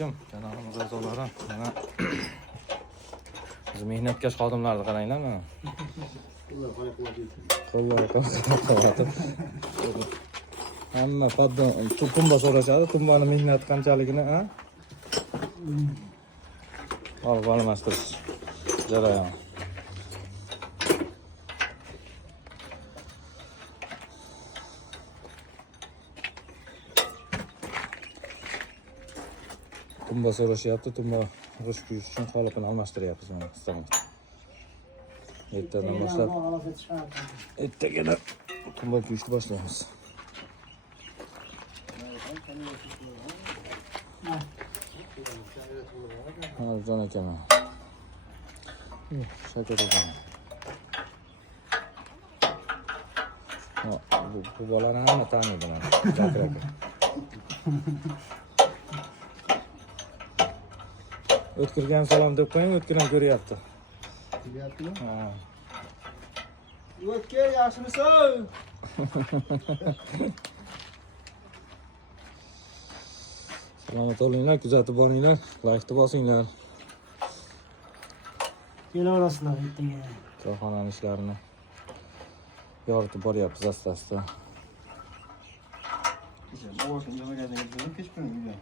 alaykum. Janob a'zolarim. Mana biz mehnatkash xodimlarni qaranglar mana. Qo'llar qo'yadi. Hamma paddon tumba so'rashadi. Tumbani mehnati qanchaligini, ha? Olib olmasdirish jarayon. Tumba so'rashyapti, tumba urush kuyish uchun qolipini almashtiryapmiz mana ustamiz. Ertadan boshlab ertagina tumba kuyishni boshlaymiz. Jon ekan. Shakar ekan. Bu bolani hamma taniydi mana. Shakar ekan. O'tkirgan salom deb qo'ying, o'tkir ham ko'ryapti. Ko'ryaptimi? Ha. O'tkir, yaxshimisan? Salomat bo'linglar, kuzatib boringlar, laykni bosinglar. Kelaverasizlar ertaga. Korxonaning ishlarini yoritib boryapmiz asta-asta. Boshim jo'nagandan keyin kech kuni uyga.